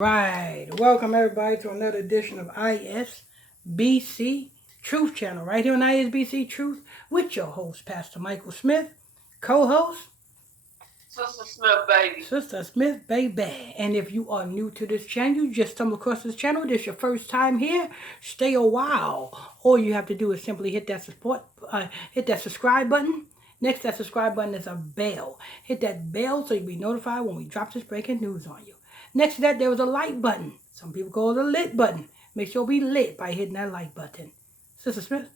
Right. Welcome everybody to another edition of ISBC Truth Channel, right here on ISBC Truth with your host, Pastor Michael Smith, co-host, Sister Smith, baby. Sister Smith, baby. And if you are new to this channel, you just stumbled across this channel, this is your first time here, stay a while. All you have to do is simply hit that subscribe button. Next to that subscribe button is a bell. Hit that bell so you'll be notified when we drop this breaking news on you. Next to that, there was a like button. Some people call it a lit button. Make sure we lit by hitting that like button. Sister Smith?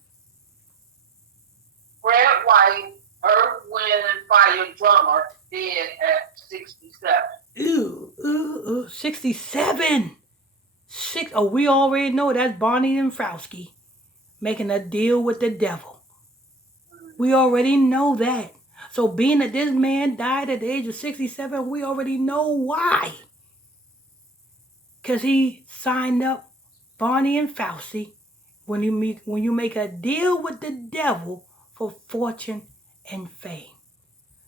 Fred White, Earth, Wind, and Fire drummer, dead at 67. Ooh, 67. We already know that's Barney and Frowski making a deal with the devil. We already know that. So being that this man died at the age of 67, we already know why. Because he signed up Barney and Fauci when you make a deal with the devil for fortune and fame.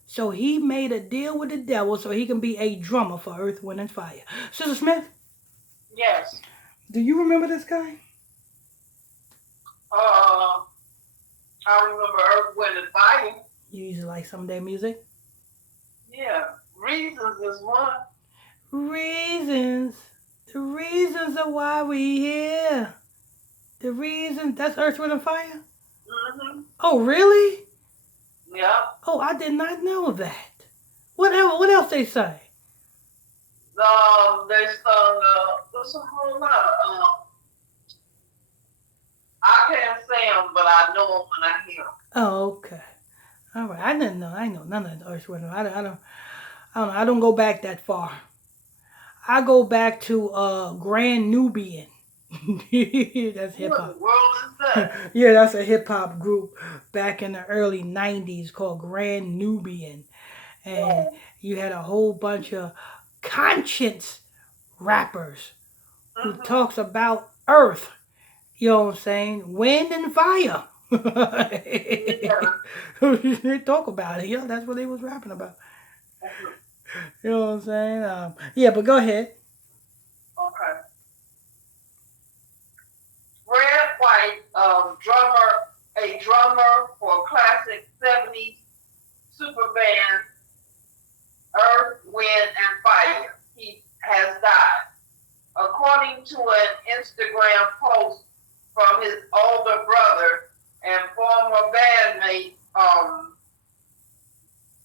So he made a deal with the devil so he can be a drummer for Earth, Wind, and Fire. Sister Smith? Yes. Do you remember this guy? I remember Earth, Wind, and Fire. You used to like some of their music? Yeah. Reasons is one. Reasons. The reasons of why we here. The reasons. That's Earth, Wind, and Fire? Mm-hmm. Oh, really? Yeah. Oh, I did not know that. What else they say? They sung, there's a whole lot. I can't say them, but I know them when I hear them. Oh, okay. All right. I didn't know. I know none of the Earth, Wind, and Fire. I don't. I don't go back that far. I go back to Grand Nubian. That's hip hop. What world is that? Yeah, that's a hip hop group back in the early 90s called Grand Nubian. And you had a whole bunch of conscience rappers who talks about earth, you know what I'm saying, wind and fire. They talk about it, that's what they was rapping about. You know what I'm saying? Yeah, but go ahead. Okay. Fred White, a drummer for classic 70s super band Earth, Wind, and Fire. He has died. According to an Instagram post from his older brother and former bandmate,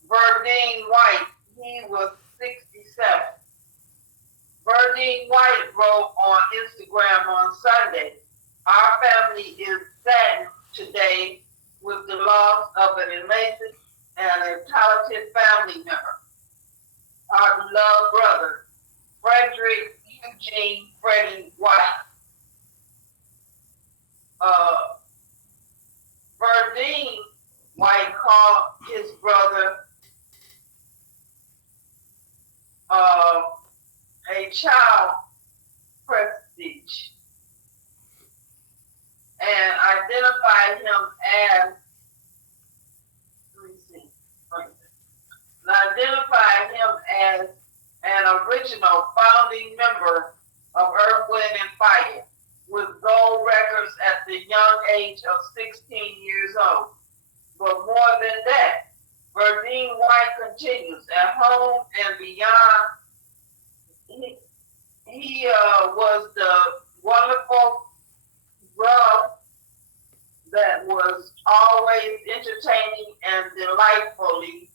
Verdine White, he was 67. Verdine White wrote on Instagram on Sunday, "Our family is saddened today with the loss of an amazing and a talented family member. Our beloved brother, Frederick Eugene Freddie White." Verdine White called his brother a child prestige and identified him as an original founding member of Earth, Wind, and Fire with gold records at the young age of 16 years old. But more than that, Verdine White continues at home and beyond. He was the wonderful brother that was always entertaining and delightfully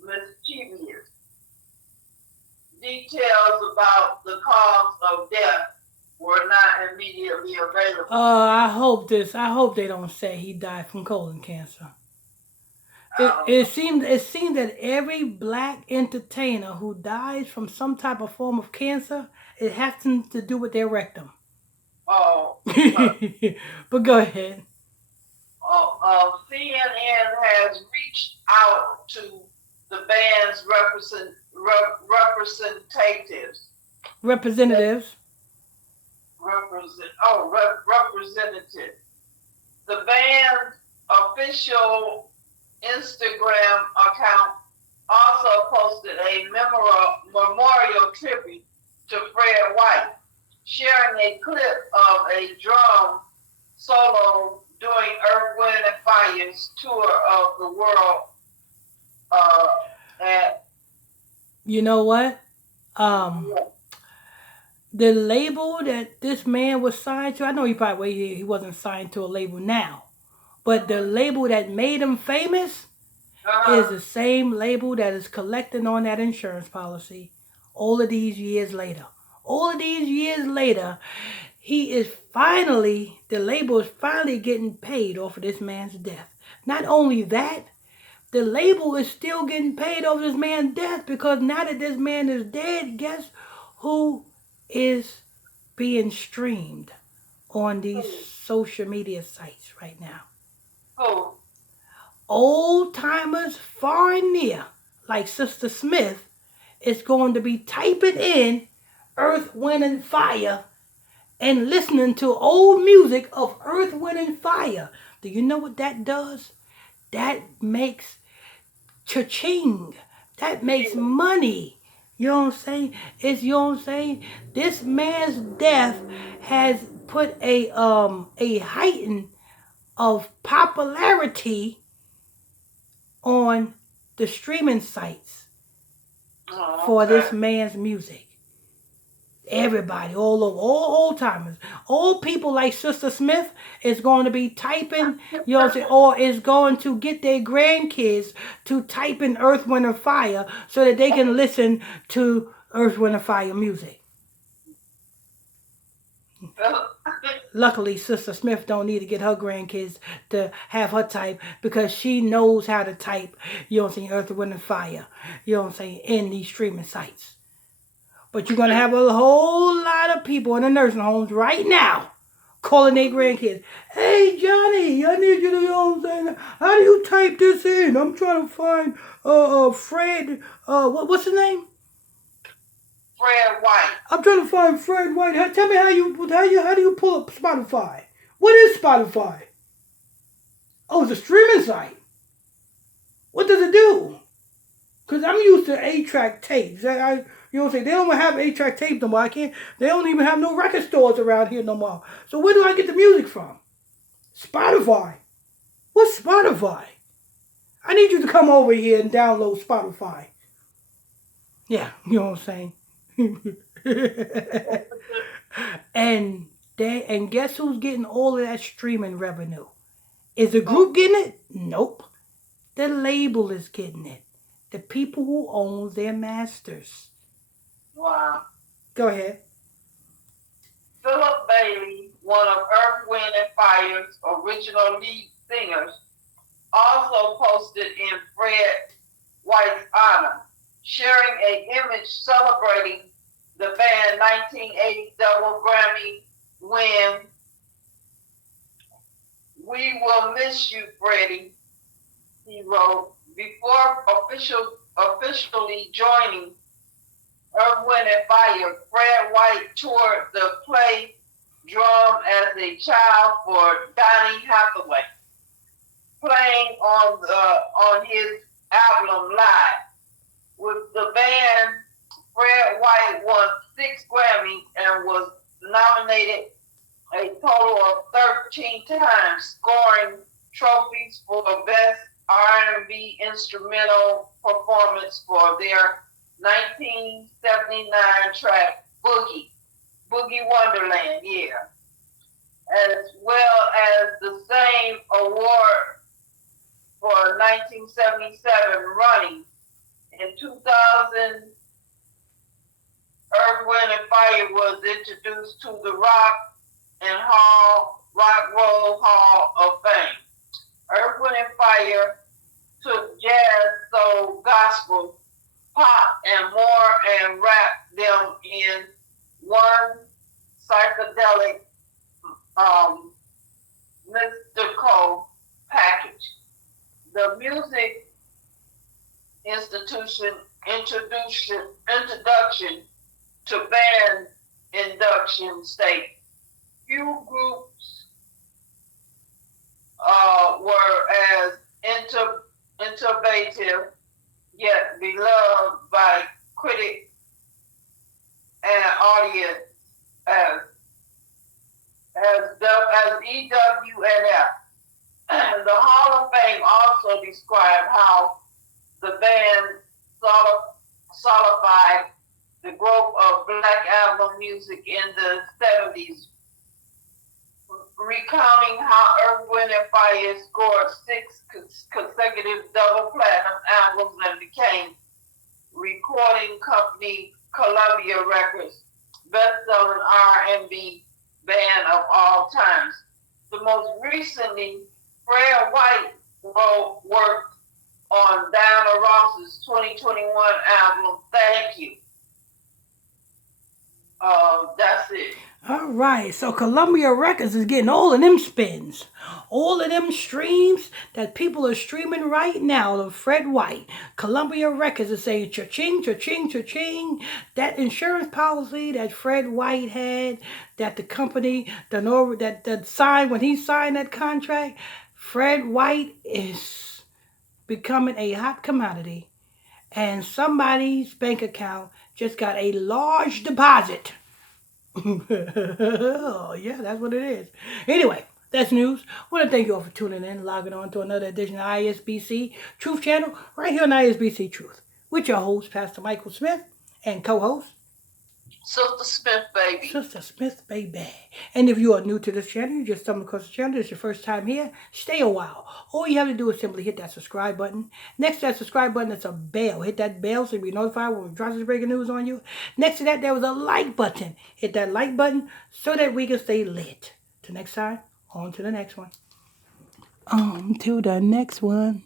mischievous. Details about the cause of death were not immediately available. I hope they don't say he died from colon cancer. It seems that every black entertainer who dies from some type of form of cancer, it has to do with their rectum. Oh. But go ahead. CNN has reached out to the band's representatives. Representatives. Representative. The band's official Instagram account also posted a memorial tribute to Fred White, sharing a clip of a drum solo during Earth, Wind, and Fire's tour of the world. At You know what? Um, the label that this man was signed to, I know he wasn't signed to a label now, but the label that made him famous is the same label that is collecting on that insurance policy all of these years later. All of these years later, the label is finally getting paid off of this man's death. Not only that, the label is still getting paid over this man's death because now that this man is dead, guess who is being streamed on these social media sites right now? who? Old timers far and near, like Sister Smith, is going to be typing in Earth, Wind, and Fire and listening to old music of Earth, Wind, and Fire. Do you know what that does? That makes cha-ching. That makes money. You know what I'm saying? You know what I'm saying? This man's death has put a heighten of popularity on the streaming sites for this man's music. Everybody, all over, all old timers, all people like Sister Smith is going to be typing, you know what I'm saying, or is going to get their grandkids to type in Earth, Wind, and Fire so that they can listen to Earth, Wind, and Fire music. Luckily, Sister Smith don't need to get her grandkids to have her type because she knows how to type, you know what I'm saying, Earth, Wind, and Fire, you know what I'm saying, in these streaming sites. But you're going to have a whole lot of people in the nursing homes right now calling their grandkids. Hey, Johnny, I need you to, you know what I'm saying, how do you type this in? I'm trying to find Fred, what's his name? Fred White. I'm trying to find Fred White. Tell me how do you pull up Spotify? What is Spotify? Oh, it's a streaming site. What does it do? Because I'm used to 8-track tapes. You know what I'm saying? They don't have 8-track tapes no more. They don't even have no record stores around here no more. So where do I get the music from? Spotify. What's Spotify? I need you to come over here and download Spotify. Yeah, you know what I'm saying? and guess who's getting all of that streaming revenue? Is the group getting it? Nope. The label is getting it. The people who own their masters. Wow. Go ahead. Philip Bailey, one of Earth, Wind, and Fire's original lead singers, also posted in Fred White's honor, sharing an image celebrating the band's 1980 double Grammy win. We will miss you, Freddie, he wrote. Before officially joining Earth, Wind, and Fire, Fred White toured the play drum as a child for Donny Hathaway, playing on his album Live. With the band, Fred White won 6 Grammys and was nominated a total of 13 times, scoring trophies for Best R&B Instrumental Performance for their 1979 track Boogie Wonderland, as well as the same award for 1977 Running. In 2000, Earth, Wind, and Fire was introduced to the Rock and Roll Hall of Fame. Earth, Wind, and Fire took jazz, soul, gospel, pop, and more and wrapped them in one psychedelic, mystical package. The music institution introduction to band induction state. Few groups were as innovative yet beloved by critics audience as EWNF. The Hall of Fame also described how the band solidified the growth of black album music in the 70s, recounting how Earth, Wind & Fire scored 6 consecutive double platinum albums and became recording company Columbia Records best-selling R&B band of all times. The most recently, Fred White worked on Diana Ross's 2021 album, Thank You. That's it. All right, so Columbia Records is getting all of them spins, all of them streams that people are streaming right now of Fred White. Columbia Records is saying cha-ching, cha-ching, cha-ching. That insurance policy that Fred White had, that the company, that signed, when he signed that contract, Fred White is becoming a hot commodity. And somebody's bank account just got a large deposit. Oh, yeah, that's what it is. Anyway, that's news. I want to thank you all for tuning in, logging on to another edition of ISBC Truth Channel, right here on ISBC Truth, with your host, Pastor Michael Smith, and co-host, Sister Smith, baby. Sister Smith, baby. And if you are new to this channel, you just stumbled across the channel, it's your first time here, stay a while. All you have to do is simply hit that subscribe button. Next to that subscribe button, it's a bell. Hit that bell so you'll be notified when we drop this breaking news on you. Next to that, there was a like button. Hit that like button so that we can stay lit. Till next time, on to the next one. On to the next one.